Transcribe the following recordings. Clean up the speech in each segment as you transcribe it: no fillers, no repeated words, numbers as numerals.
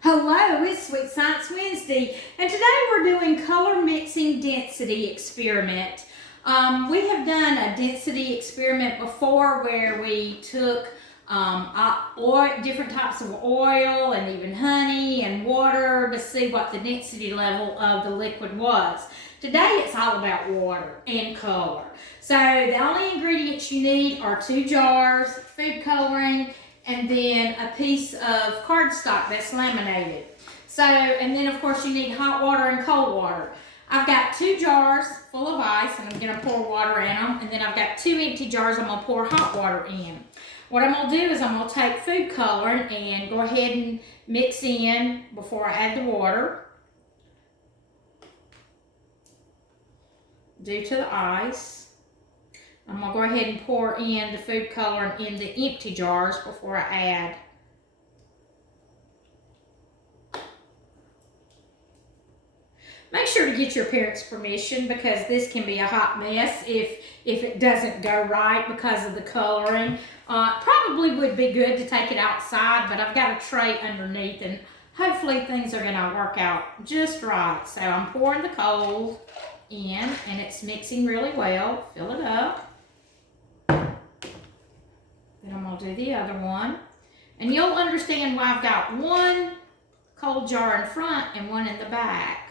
Hello, it's Sweet Science Wednesday, and today we're doing color mixing density experiment. We have done a density experiment before where we took different types of oil and even honey and water to see what the density level of the liquid was. Today it's all about water and color. So the only ingredients you need are 2 jars, food coloring, and then a piece of cardstock that's laminated. So, and then of course you need hot water and cold water. I've got 2 jars full of ice and I'm gonna pour water in them, and then I've got 2 empty jars I'm gonna pour hot water in. What I'm gonna do is I'm gonna take food coloring and go ahead and mix in before I add the water. Due to the ice. I'm going to go ahead and pour in the food coloring in the empty jars before I add. Make sure to get your parents' permission because this can be a hot mess if it doesn't go right because of the coloring. Probably would be good to take it outside, but I've got a tray underneath and hopefully things are going to work out just right. So I'm pouring the cold in and it's mixing really well. Fill it up. Then I'm going to do the other one. And you'll understand why I've got one cold jar in front and one in the back.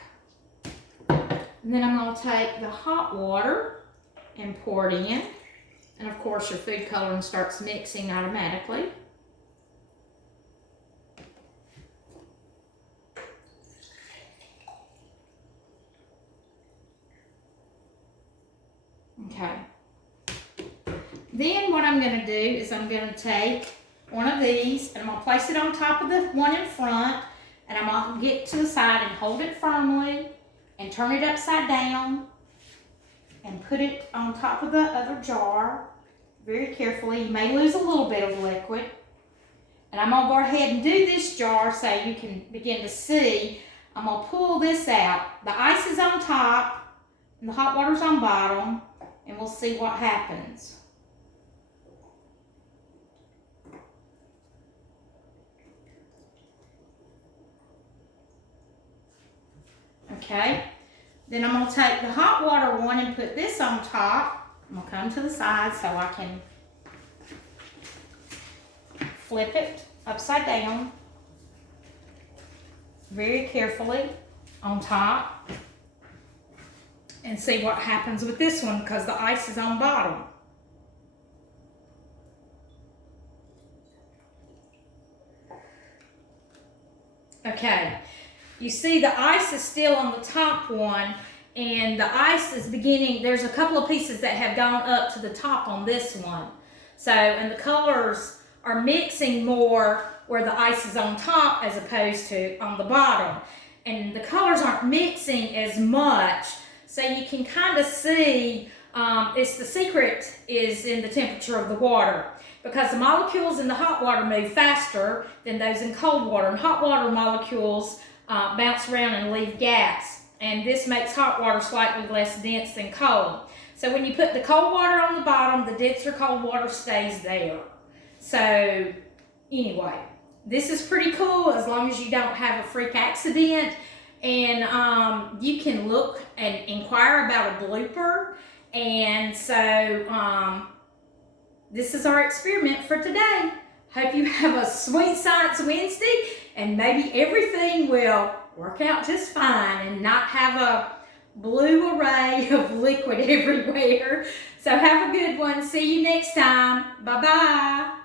And then I'm going to take the hot water and pour it in. And of course your food coloring starts mixing automatically. Okay. Then what I'm going to do is I'm going to take one of these and I'm going to place it on top of the one in front, and I'm going to get to the side and hold it firmly and turn it upside down and put it on top of the other jar very carefully. You may lose a little bit of liquid. And I'm going to go ahead and do this jar so you can begin to see. I'm going to pull this out. The ice is on top and the hot water's on bottom, and we'll see what happens. Okay, then I'm going to take the hot water one and put this on top. I'm going to come to the side so I can flip it upside down very carefully on top and see what happens with this one because the ice is on bottom. Okay. You see the ice is still on the top one, and the ice is beginning, there's a couple of pieces that have gone up to the top on this one. So, and the colors are mixing more where the ice is on top as opposed to on the bottom. And the colors aren't mixing as much, so you can kind of see, the secret is in the temperature of the water. Because the molecules in the hot water move faster than those in cold water. And hot water molecules bounce around and leave gaps, and this makes hot water slightly less dense than cold. So when you put the cold water on the bottom, the denser cold water stays there. So anyway, this is pretty cool as long as you don't have a freak accident, and you can look and inquire about a blooper. And so this is our experiment for today. Hope you have a Sweet Science Wednesday, and maybe everything will work out just fine and not have a blue array of liquid everywhere. So have a good one. See you next time. Bye-bye.